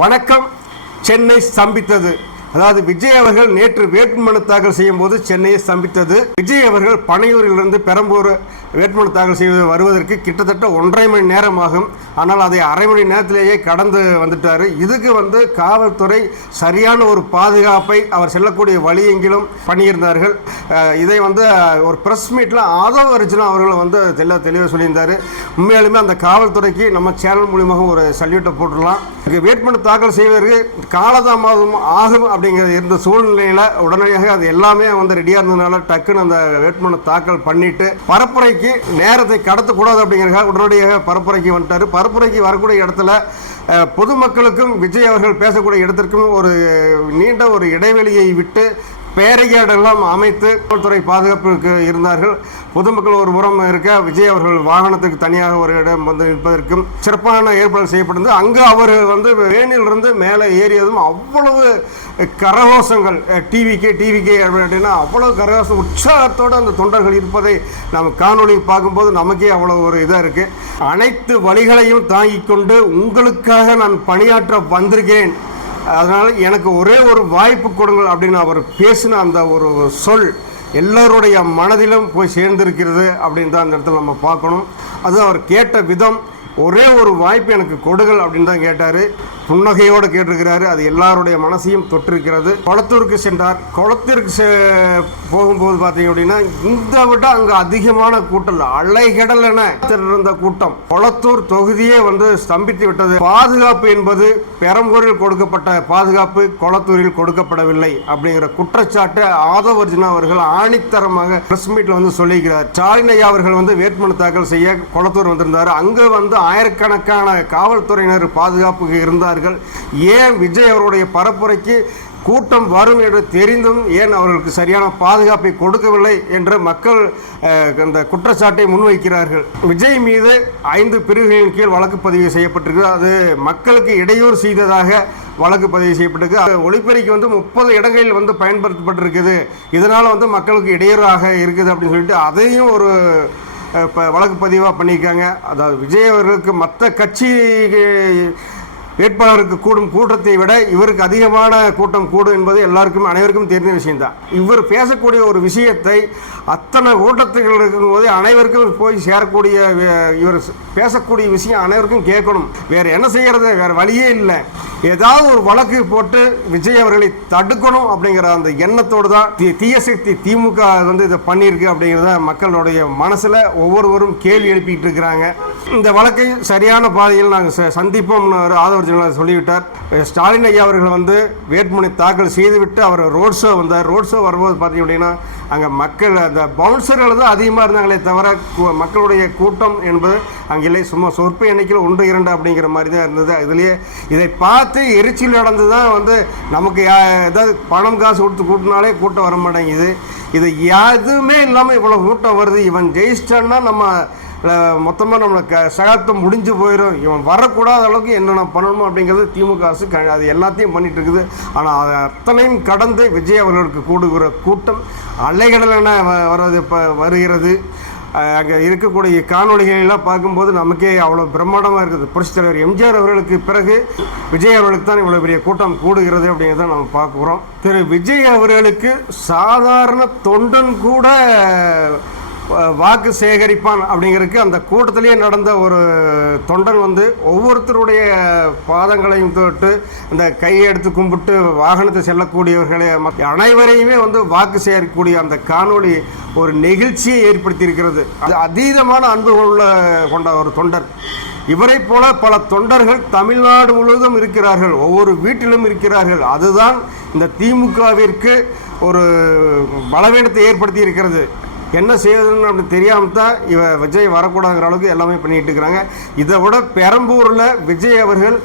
வணக்கம். சென்னை ஸ்தம்பித்தது. அதாவது விஜய் அவர்கள் நேற்று வேட்புமனு தாக்கல் செய்யும் போது சென்னையை ஸ்தம்பித்தது. விஜய் அவர்கள் பனையூரிலிருந்து பெரம்பூர் வேட்புமனு தாக்கல் செய்து வருவதற்கு கிட்டத்தட்ட 1.5 மணி நேரம் ஆகும். ஆனால் அதை அரை மணி நேரத்திலேயே கடந்து வந்துட்டார். இதுக்கு காவல்துறை சரியான ஒரு பாதுகாப்பை அவர் செல்லக்கூடிய வழி எங்கிலும் பண்ணியிருந்தார்கள். இதை ஒரு ப்ரெஸ் மீட்டில் ஆதவ் அர்ஜுனா அவர்கள் தெளிவாக சொல்லியிருந்தார். உண்மையாலுமே அந்த காவல்துறைக்கு நம்ம சேனல் மூலியமாக ஒரு சல்யூட்டை போட்டுடலாம். வேட்புமனு தாக்கல் செய்வதற்கு காலதாமதம் ஆகும் அப்படிங்கிற இருந்த சூழ்நிலையில் உடனடியாக அது எல்லாமே ரெடியாக இருந்ததுனால டக்குன்னு அந்த வேட்புமனு தாக்கல் பண்ணிட்டு பரப்புரைக்கு நேரத்தை கடத்தக்கூடாது அப்படிங்கிறதுக்காக உடனடியாக பரப்புரைக்கு வந்துட்டார். பரப்புரைக்கு வரக்கூடிய இடத்துல பொதுமக்களுக்கும் விஜய் அவர்கள் பேசக்கூடிய இடத்திற்கும் ஒரு நீண்ட ஒரு இடைவெளியை விட்டு பேரிகேடெல்லாம் அமைத்து காவல்துறை பாதுகாப்புக்கு இருந்தார்கள். பொதுமக்கள் ஒரு புறம் இருக்க விஜய் அவர்கள் வாகனத்துக்கு தனியாக ஒரு இடம் நிற்பதற்கும் சிறப்பான ஏற்பாடு செய்யப்பட்டிருந்தது. அங்கே அவர் வேனிலிருந்து மேலே ஏறியதும் அவ்வளவு கரகோஷங்கள் டிவிக்கே அப்படின்னா அவ்வளவு கரகோஷம் உற்சாகத்தோடு அந்த தொண்டர்கள் இருப்பதை நம்ம காணொலி பார்க்கும்போது நமக்கே அவ்வளோ ஒரு இதாக இருக்குது. அனைத்து வழிகளையும் தாங்கிக் கொண்டு உங்களுக்காக நான் பணியாற்ற வந்திருக்கிறேன், அதனால் எனக்கு ஒரே ஒரு வாய்ப்பு கொடுங்கள் அப்படின்னு அவர் பேசின அந்த ஒரு சொல் எல்லோருடைய மனதிலும் போய் சேர்ந்திருக்கிறது அப்படின்னு தான் அந்த இடத்துல நம்ம பார்க்கணும். அது அவர் கேட்ட விதம், ஒரே ஒரு வாய்ப்பு எனக்கு கொடுங்கள் அப்படின்னு தான் கேட்டார். புன்னகையோடு கேட்டிருக்கிறாரு. அது எல்லாருடைய மனசையும் தொட்டிருக்கிறது. குளத்தூருக்கு சென்றார். குளத்திற்கு போகும்போது பார்த்தீங்க அப்படின்னா இந்த விட அங்கே அதிகமான கூட்டம், அலைகடல் என இருந்த கூட்டம். குளத்தூர் தொகுதியே ஸ்தம்பித்து விட்டது. பாதுகாப்பு என்பது பெரம்பூரில் கொடுக்கப்பட்ட பாதுகாப்பு குளத்தூரில் கொடுக்கப்படவில்லை அப்படிங்கிற குற்றச்சாட்டு ஆதவ் அர்ஜுனா அவர்கள் ஆணித்தரமாக பிரஸ் மீட்ல சொல்லியிருக்கிறார். ஸ்டாலின் ஐயா அவர்கள் வேட்புமனு தாக்கல் செய்ய குளத்தூர் வந்திருந்தார். அங்கே ஆயிரக்கணக்கான காவல்துறையினர் பாதுகாப்புக்கு இருந்தார்கள். ஏன் விஜய் அவருடைய பரப்புரைக்கு கூட்டம் வரும் என்று தெரிந்தும் ஏன் அவர்களுக்கு சரியான பாதுகாப்பை கொடுக்கவில்லை என்று மக்கள் அந்த குற்றச்சாட்டை முன்வைக்கிறார்கள். விஜய் மீது 5 பிரிவுகளின் கீழ் வழக்கு பதிவு செய்யப்பட்டிருக்கு. அது மக்களுக்கு இடையூறு செய்ததாக வழக்கு பதிவு செய்யப்பட்டிருக்கு. ஒளிபெருக்கி 30 இடங்களில் பயன்படுத்தப்பட்டிருக்குது. இதனால் மக்களுக்கு இடையூறாக இருக்குது அப்படின்னு சொல்லிட்டு அதையும் ஒரு இப்போ வழக்கு பதிவாக பண்ணியிருக்காங்க. அதாவது விஜய் அவர்களுக்கு மற்ற கட்சி வேட்பாளருக்கு கூடும் கூட்டத்தை விட இவருக்கு அதிகமான கூட்டம் கூடும் என்பது எல்லாருக்கும் அனைவருக்கும் தெரிந்த விஷயம்தான். இவர் பேசக்கூடிய ஒரு விஷயத்தை அத்தனை கூட்டத்தில் இருக்கும்போது அனைவருக்கும் போய் சேரக்கூடிய இவர் பேசக்கூடிய விஷயம் அனைவருக்கும் கேட்கணும். வேறு என்ன செய்கிறது, வேறு வழியே இல்லை. ஏதாவது ஒரு வழக்கு போட்டு விஜய் அவர்களை தடுக்கணும் அப்படிங்கிற அந்த எண்ணத்தோடு தான் தீய சக்தி திமுக இதை பண்ணியிருக்கு அப்படிங்கிறத மக்களுடைய மனசில் ஒவ்வொருவரும் கேள்வி எழுப்பிட்டு இருக்கிறாங்க. இந்த வழக்கை சரியான பாதையில் நாங்கள் சந்திப்போம்னு ஆதவ அர்ஜுனா சொல்லிவிட்டார். ஸ்டாலின் ஐயா அவர்கள் வேட்புமனு தாக்கல் செய்துவிட்டு அவர் ரோட் ஷோ வந்தார். ரோட் ஷோ வரும்போது பார்த்தீங்க அப்படின்னா அங்கே மக்கள் அந்த பவுன்சர்கள் தான் அதிகமாக இருந்தாங்களே தவிர மக்களுடைய கூட்டம் என்பது அங்கே இல்லை. சும்மா சொற்ப எண்ணிக்கையில் 1-2 அப்படிங்கிற மாதிரி தான் இருந்தது. இதுலேயே இதை பார்த்து எரிச்சல் நடந்து தான் நமக்கு ஏதாவது பணம் காசு கொடுத்து கூட்டினாலே கூட்டம் வர மாட்டேங்குது. இது எதுவுமே இல்லாமல் இவ்வளோ கூட்டம் வருது. இவன் ஜெயிச்சிட்டான்னா நம்ம மொத்தமாக நம்மளுக்கு சகாப்தம் முடிஞ்சு போயிடும், இவன் வரக்கூடாத அளவுக்கு என்னென்ன பண்ணணுமோ அப்படிங்கிறது திமுக அரசு அது எல்லாத்தையும் பண்ணிட்டு இருக்குது. ஆனால் அதை அத்தனையும் கடந்து விஜய் அவர்களுக்கு கூடுகிற கூட்டம் அலைகடலென வருகிறது. அங்கே இருக்கக்கூடிய காணொலிகளெல்லாம் பார்க்கும்போது நமக்கே அவ்வளோ பிரம்மாண்டமாக இருக்குது. புரட்சித் தலைவர் எம்ஜிஆர் அவர்களுக்கு பிறகு விஜய் அவர்களுக்கு தான் இவ்வளோ பெரிய கூட்டம் கூடுகிறது அப்படிங்கிறத நம்ம பார்க்குறோம். திரு விஜய் அவர்களுக்கு சாதாரண தொண்டன் கூட வாக்கு சேகரிப்பான் அப்படிங்கிறதுக்கு அந்த கூட்டத்திலேயே நடந்த ஒரு தொண்டன் ஒவ்வொருத்தருடைய பாதங்களையும் தொட்டு அந்த கையை எடுத்து கும்பிட்டு வாகனத்தை செல்லக்கூடியவர்களை அனைவரையுமே வாக்கு சேகரிக்கக்கூடிய அந்த காணொளி ஒரு நெகிழ்ச்சியை ஏற்படுத்தியிருக்கிறது. அது அதீதமான அன்பு கொண்ட ஒரு தொண்டர். இவரை போல பல தொண்டர்கள் தமிழ்நாடு முழுவதும் இருக்கிறார்கள், ஒவ்வொரு வீட்டிலும் இருக்கிறார்கள். அதுதான் இந்த திமுகவிற்கு ஒரு பலவீனத்தை ஏற்படுத்தி இருக்கிறது. என்ன செய்யறதுன்னு அப்படி தெரியாமல் தான் விஜய் வரக்கூடாதுங்கிற அளவுக்கு எல்லாமே பண்ணிட்டு இருக்கிறாங்க. இதை விட பெரம்பூரில் விஜய் அவர்கள்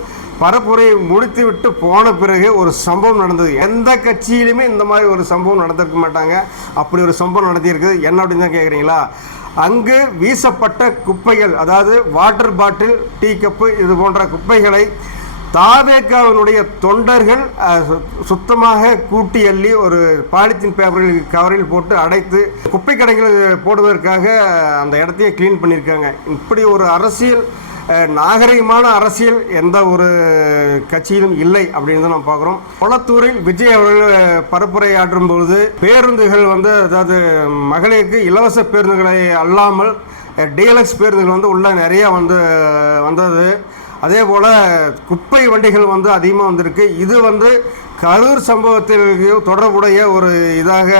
பரப்புரையை முடித்து விட்டு போன பிறகு ஒரு சம்பவம் நடந்தது. எந்த கட்சியிலுமே இந்த மாதிரி ஒரு சம்பவம் நடந்திருக்க மாட்டாங்க. அப்படி ஒரு சம்பவம் நடத்தியிருக்குது. என்ன அப்படின்னு தான் கேட்குறீங்களா? அங்கு வீசப்பட்ட குப்பைகள், அதாவது வாட்டர் பாட்டில், டீ கப்பு, இது போன்ற குப்பைகளை தாவேகாவினுடைய தொண்டர்கள் சுத்தமாக கூட்டி அள்ளி ஒரு பாலித்தீன் பேப்பரில் கவரில் போட்டு அடைத்து குப்பை கடைகள் போடுவதற்காக அந்த இடத்தையே கிளீன் பண்ணியிருக்காங்க. இப்படி ஒரு அரசியல் நாகரிகமான அரசியல் எந்த ஒரு கட்சியிலும் இல்லை அப்படின்னு தான் நம்ம பார்க்குறோம். கொளத்தூரில் விஜய் அவர்கள் பரப்புரையாற்றும் பொழுது பேருந்துகள் வந்து அதாவது மகளிருக்கு இலவச பேருந்துகளை அல்லாமல் டிஎல்எக்ஸ் பேருந்துகள் வந்து உள்ள நிறைய வந்தது. அதே போல் குப்பை வண்டிகள் வந்து அதிகமாக வந்திருக்கு. இது வந்து கரூர் சம்பவத்திற்கு தொடர்புடைய ஒரு இதாக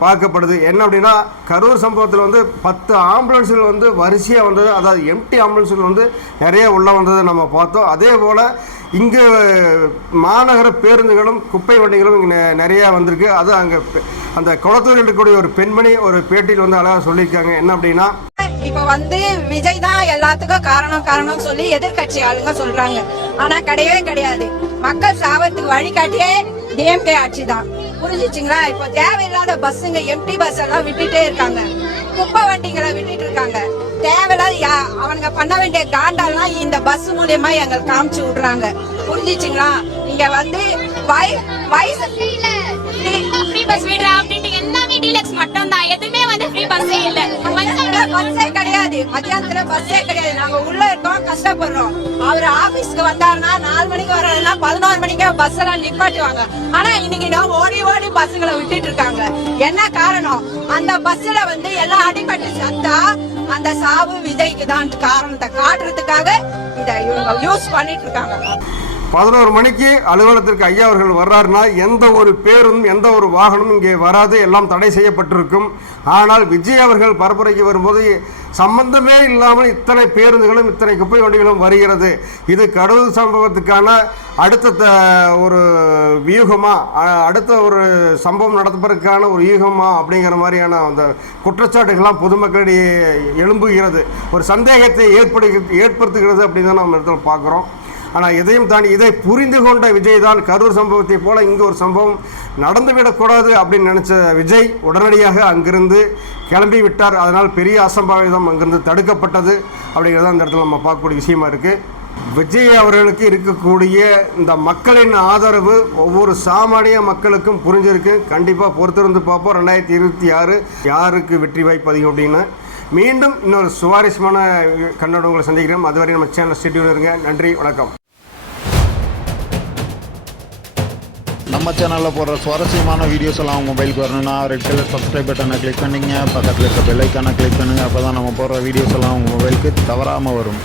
பார்க்கப்படுது. என்ன அப்படின்னா கரூர் சம்பவத்தில் வந்து 10 ஆம்புலன்ஸுகள் வந்து வரிசையாக வந்தது, அதாவது எம்டி ஆம்புலன்ஸுகள் வந்து நிறைய உள்ளே வந்ததை நம்ம பார்த்தோம். அதே போல் இங்கே மாநகர பேருந்துகளும் குப்பை வண்டிகளும் இங்கே நிறையா வந்திருக்கு. அது அங்கே அந்த குளத்தூரில் இருக்கக்கூடிய ஒரு பெண்மணி ஒரு பேட்டியில் வந்து அழகாக சொல்லியிருக்காங்க. என்ன அப்படின்னா, இப்ப வந்து விஜய் தான் எல்லாத்துக்கும் காரணம் சொல்லி எதிர்கட்சி ஆளுங்க சொல்றாங்க. ஆனா கிடையவே கிடையாது. மக்கள் சாவத்துக்கு வழிகாட்டியே டிஎம்கே ஆட்சி தான். புரிஞ்சுச்சுங்களா? இப்ப தேவையில்லாத பஸ்ஸுங்க எம்டி பஸ் எல்லாம் விட்டுட்டே இருக்காங்க, குப்பை வண்டிகளை விட்டுட்டு இருக்காங்க. தேவையில்லாத அவனுங்க பண்ண வேண்டிய காண்டாலாம் இந்த பஸ் மூலியமா எங்களுக்கு காமிச்சு விடுறாங்க. புரிஞ்சுச்சுங்களா? நீங்க வந்து வயசு ஃப்ரீ பஸ் விடுறா அப்படின்ட்டு எல்லாமே டீலக்ஸ் மட்டும் தான், எதுவுமே வந்து ஃப்ரீ பஸ்ஸே இல்ல. பஸ்ஸே கிடையாது, மத்தியானத்துல பஸ்ஸே கிடையாது. நாங்க உள்ள இருக்கோம், கஷ்டப்படுறோம். அவரு ஆபீஸ்க்கு வந்தாருன்னா 4 மணிக்கு வர்றதுன்னா 11 மணிக்கே பஸ் எல்லாம் நிப்பாட்டுவாங்க. ஆனா இன்னைக்கு ஓடி ஓடி பஸ்ஸுகளை விட்டுட்டு இருக்காங்க. என்ன காரணம்? அந்த பஸ்ல வந்து எல்லாம் அடிபட்டு சத்தா அந்த சாவு விஜய்க்கு தான் காரணத்தை காட்டுறதுக்காக இதை இவங்க யூஸ் பண்ணிட்டு இருக்காங்க. 11 மணிக்கு அலுவலகத்திற்கு ஐயா அவர்கள் வர்றாருன்னா எந்த ஒரு பேரும் எந்த ஒரு வாகனமும் இங்கே வராது, எல்லாம் தடை செய்யப்பட்டிருக்கும். ஆனால் விஜய் அவர்கள் பரப்புரைக்கு வரும்போது சம்பந்தமே இல்லாமல் இத்தனை பேருந்துகளும் இத்தனை குப்பை வண்டிகளும் வருகிறது. இது கடவுள் சம்பவத்துக்கான அடுத்த ஒரு வியூகமா, அடுத்த ஒரு சம்பவம் நடத்துவதற்கான ஒரு யூகமா அப்படிங்கிற மாதிரியான அந்த குற்றச்சாட்டுகள்லாம் பொதுமக்களிடையே எழும்புகிறது. ஒரு சந்தேகத்தை ஏற்படுத்துகிறது அப்படின்னு தான் நம்ம இடத்துல பார்க்குறோம். ஆனால் இதையும் தாண்டி இதை புரிந்து கொண்ட விஜய் தான் கரூர் சம்பவத்தை போல இங்கே ஒரு சம்பவம் நடந்துவிடக்கூடாது அப்படின்னு நினச்ச விஜய் உடனடியாக அங்கிருந்து கிளம்பி விட்டார். அதனால் பெரிய அசம்பாவிதம் அங்கிருந்து தடுக்கப்பட்டது அப்படிங்கிறது அந்த இடத்துல நம்ம பார்க்கக்கூடிய விஷயமா இருக்குது. விஜய் அவர்களுக்கு இருக்கக்கூடிய இந்த மக்களின் ஆதரவு ஒவ்வொரு சாமானிய மக்களுக்கும் புரிஞ்சிருக்கு. கண்டிப்பாக பொறுத்திருந்து பார்ப்போம் 2026 யாருக்கு வெற்றி வாய்ப்பு அதிகம் அப்படின்னு. மீண்டும் இன்னொரு சுவாரஸ்யமான கண்ணோட்டங்களை சந்திக்கிறோம். அதுவரை நம்ம சேனல் ஸ்டேடியூவில் இருங்க. நன்றி, வணக்கம். நம்ம சேனலில் போடுற சுவாரஸ்யமான வீடியோஸ் எல்லாம் உங்கள் மொபைலுக்கு வரணும்னா ரெட் கலர் சப்ஸ்கிரைப் பட்டனை கிளிக் பண்ணிங்க, பக்கத்தில் இருக்க பெல் ஐக்கானை கிளிக் பண்ணுங்கள். அப்போ தான் நம்ம போடுற வீடியோஸ் எல்லாம் உங்கள் மொபைலுக்கு தவறாமல் வரும்.